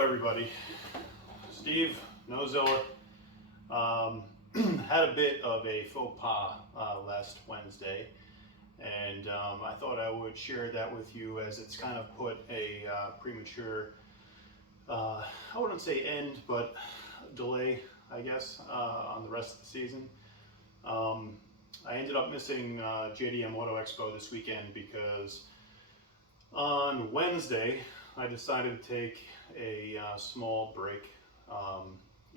Hello everybody, Steve, Nozilla. Had a bit of a faux pas last Wednesday, and I thought I would share that with you as it's kind of put a premature, I wouldn't say end, but delay, I guess, on the rest of the season. I ended up missing JDM Auto Expo this weekend because on Wednesday I decided to take a small break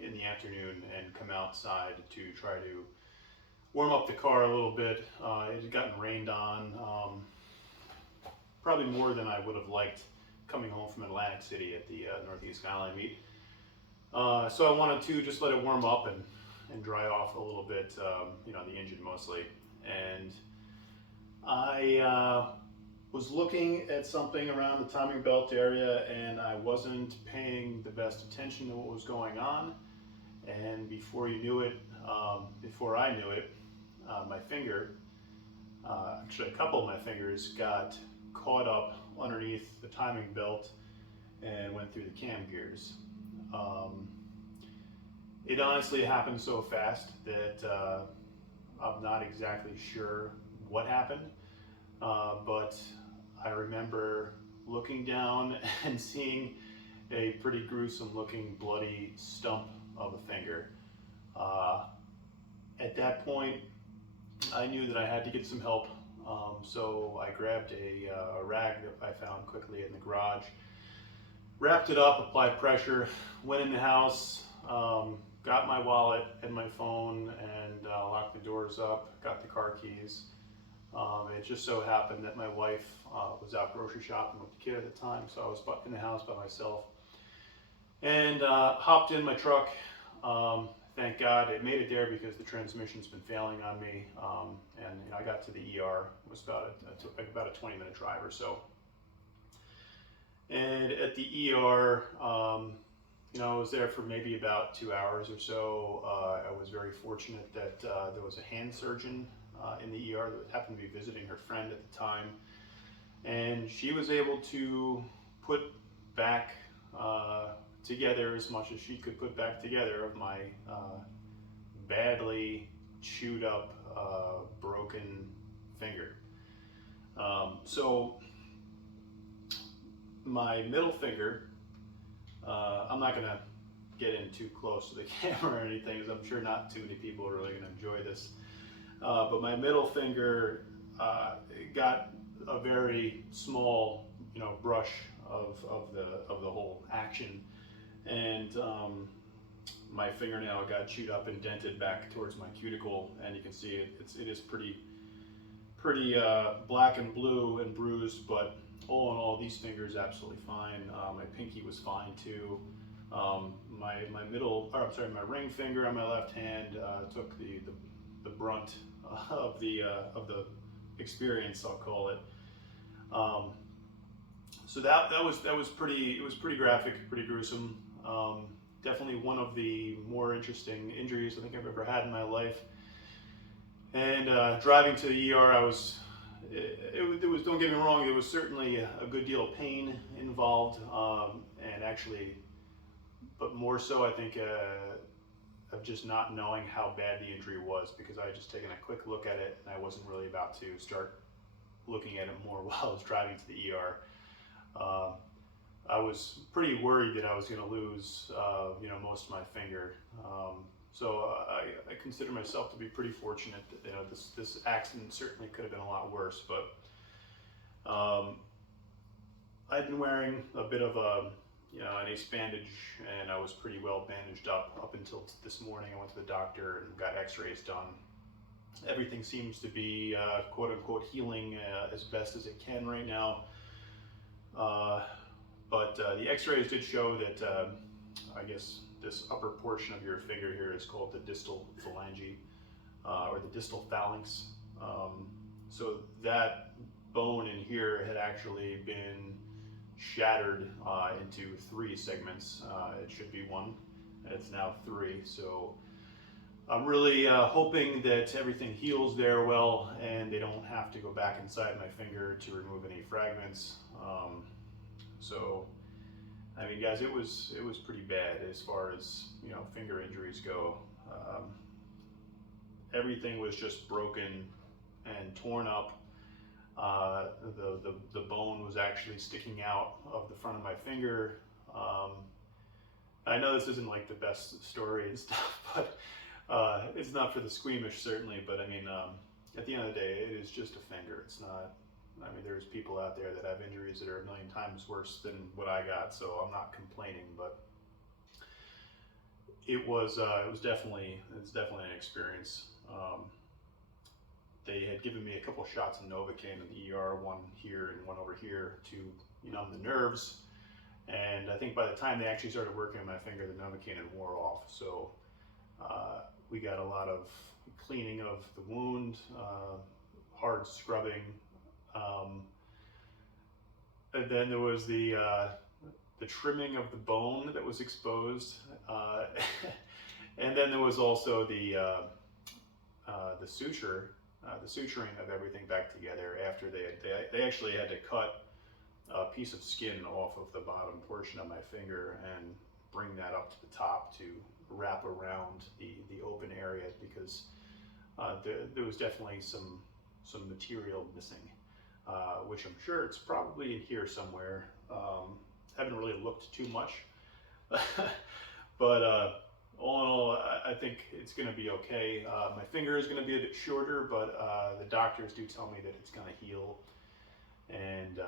in the afternoon and come outside to try to warm up the car a little bit. It had gotten rained on, probably more than I would have liked coming home from Atlantic City at the Northeast Skyline meet. So I wanted to just let it warm up and dry off a little bit, the engine mostly. And I was looking at something around the timing belt area, and I wasn't paying the best attention to what was going on. And before I knew it, my finger, actually a couple of my fingers, got caught up underneath the timing belt and went through the cam gears. It honestly happened so fast that I'm not exactly sure what happened, but I remember looking down and seeing a pretty gruesome looking bloody stump of a finger. At that point, I knew that I had to get some help, so I grabbed a rag that I found quickly in the garage, wrapped it up, applied pressure, went in the house, got my wallet and my phone, and locked the doors up, got the car keys. It just so happened that my wife was out grocery shopping with the kid at the time, so I was in the house by myself. And hopped in my truck. Thank God it made it there because the transmission's been failing on me. And I got to the ER. It was about a 20-minute drive or so. And at the ER, I was there for maybe about 2 hours or so. I was very fortunate that there was a hand surgeon in the ER that happened to be visiting her friend at the time, and she was able to put back together as much as she could put back together of my badly chewed up, broken finger. So my middle finger, I'm not gonna get in too close to the camera or anything, because I'm sure not too many people are really gonna enjoy this. But my middle finger got a very small, brush of the whole action, and my fingernail got chewed up and dented back towards my cuticle, and you can see it is pretty black and blue and bruised. But all in all, these fingers absolutely fine. My pinky was fine too. My ring finger on my left hand took the brunt of the experience, I'll call it. So that was pretty. It was pretty graphic, pretty gruesome. Definitely one of the more interesting injuries I think I've ever had in my life. And driving to the ER, it was. Don't get me wrong. There was certainly a good deal of pain involved, and actually, but more so, I think. Of just not knowing how bad the injury was, because I had just taken a quick look at it and I wasn't really about to start looking at it more while I was driving to the ER. I was pretty worried that I was going to lose, most of my finger. So I consider myself to be pretty fortunate that this accident certainly could have been a lot worse. But I'd been wearing a bit of an ace bandage, and I was pretty well bandaged up until this morning. I went to the doctor and got x-rays done. Everything seems to be quote unquote healing as best as it can right now. But the x-rays did show that I guess this upper portion of your finger here is called the distal phalange, or the distal phalanx. So that bone in here had actually been shattered into 3 segments. It should be 1, and it's now 3. So I'm really hoping that everything heals there well, and they don't have to go back inside my finger to remove any fragments. So mean, guys, it was pretty bad as far as finger injuries go. Um, Everything was just broken and torn up. The bone was actually sticking out of the front of my finger. I know this isn't like the best story and stuff, but it's not for the squeamish, certainly. But I mean, at the end of the day, it is just a finger. It's not. I mean, there's people out there that have injuries that are a million times worse than what I got, so I'm not complaining. But it's definitely an experience. They had given me a couple shots of Novocaine in the ER, one here and one over here to numb the nerves. And I think by the time they actually started working on my finger, the Novocaine had wore off. So we got a lot of cleaning of the wound, hard scrubbing. And then there was the trimming of the bone that was exposed. And then there was also the suture, the suturing of everything back together after they actually had to cut a piece of skin off of the bottom portion of my finger and bring that up to the top to wrap around the open area, because there was definitely some material missing, which I'm sure it's probably in here somewhere. Haven't really looked too much, but all in all, I think it's going to be okay. My finger is going to be a bit shorter, but the doctors do tell me that it's going to heal, and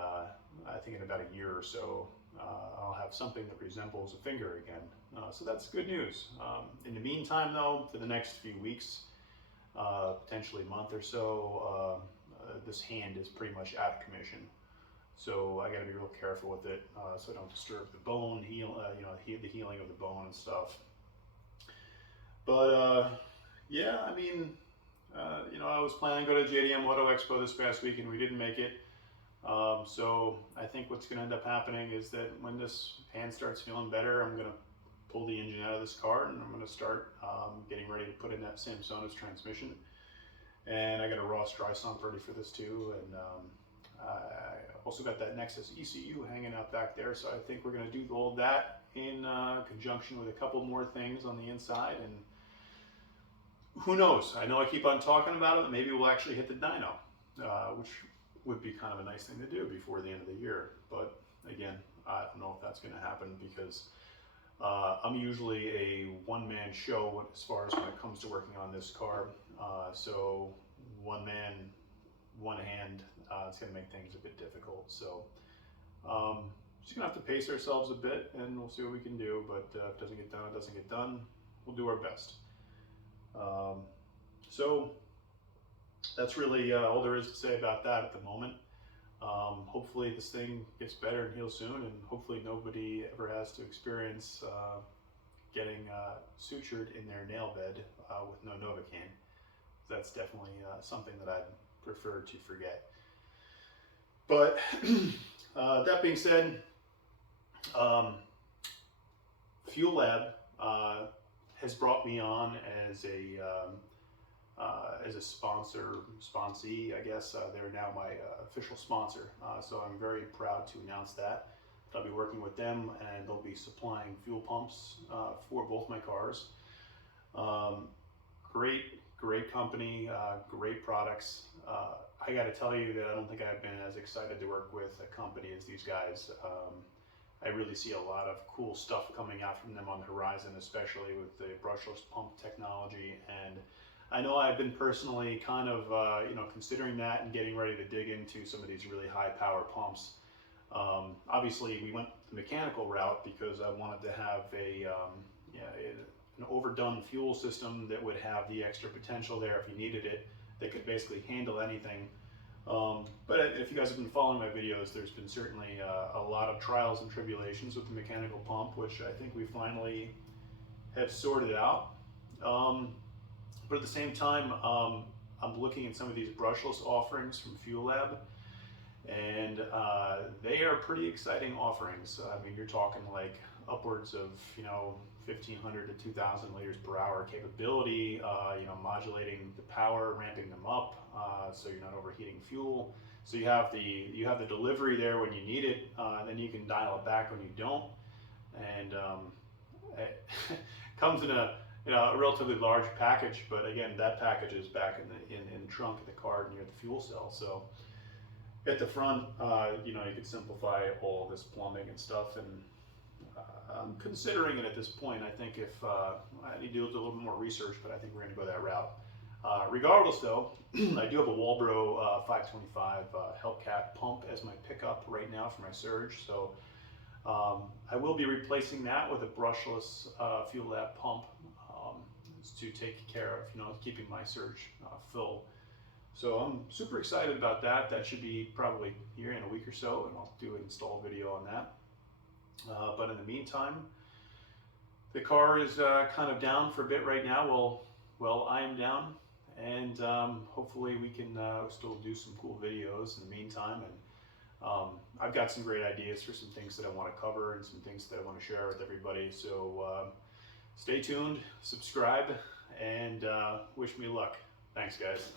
I think in about a year or so, I'll have something that resembles a finger again. So that's good news. In the meantime, though, for the next few weeks, potentially a month or so, this hand is pretty much out of commission. So I got to be real careful with it, so I don't disturb the bone, the healing of the bone and stuff. But yeah, I mean, I was planning to go to JDM Auto Expo this past week, and we didn't make it. So I think what's going to end up happening is that when this hand starts feeling better, I'm going to pull the engine out of this car, and I'm going to start getting ready to put in that Samsonite transmission. And I got a Ross dry sump ready for this too, and I also got that Nexus ECU hanging out back there. So I think we're going to do all that in conjunction with a couple more things on the inside, and who knows? I know I keep on talking about it. Maybe we'll actually hit the dyno, which would be kind of a nice thing to do before the end of the year. But again, I don't know if that's going to happen, because I'm usually a one-man show as far as when it comes to working on this car. So one man, one hand, it's going to make things a bit difficult. So just going to have to pace ourselves a bit, and we'll see what we can do. But if it doesn't get done, it doesn't get done. We'll do our best. So that's really all there is to say about that at the moment. Hopefully this thing gets better and heals soon, and hopefully nobody ever has to experience getting sutured in their nail bed with no Novocaine. That's definitely something that I'd prefer to forget. But that being said, Fuel Lab has brought me on as a sponsee, I guess. They're now my official sponsor, so I'm very proud to announce that. I'll be working with them, and they'll be supplying fuel pumps for both my cars. Great company, great products. I got to tell you that I don't think I've been as excited to work with a company as these guys. I really see a lot of cool stuff coming out from them on the horizon, especially with the brushless pump technology. And I know I've been personally kind of considering that and getting ready to dig into some of these really high power pumps. Obviously, we went the mechanical route because I wanted to have an overdone fuel system that would have the extra potential there if you needed it, that could basically handle anything. But if you guys have been following my videos, there's been certainly a lot of trials and tribulations with the mechanical pump, which I think we finally have sorted out. But at the same time, I'm looking at some of these brushless offerings from Fuel Lab, and they are pretty exciting offerings. I mean, you're talking like upwards of 1,500 to 2,000 liters per hour capability, modulating the power, ramping them up, so you're not overheating fuel. So you have the delivery there when you need it, and then you can dial it back when you don't. and it comes in a a relatively large package. But again, that package is back in the trunk of the car near the fuel cell. So at the front, you could simplify all this plumbing and stuff, and I'm considering it at this point. I think if I need to do a little bit more research, but I think we're going to go that route. Regardless, though, I do have a Walbro 525 Hellcat pump as my pickup right now for my Surge. So I will be replacing that with a brushless fuel lab pump to take care of keeping my Surge full. So I'm super excited about that. That should be probably here in a week or so, and I'll do an install video on that. But in the meantime, the car is kind of down for a bit right now. Well, I am down, and hopefully we can still do some cool videos in the meantime. And I've got some great ideas for some things that I want to cover and some things that I want to share with everybody. So stay tuned, subscribe, and wish me luck. Thanks, guys.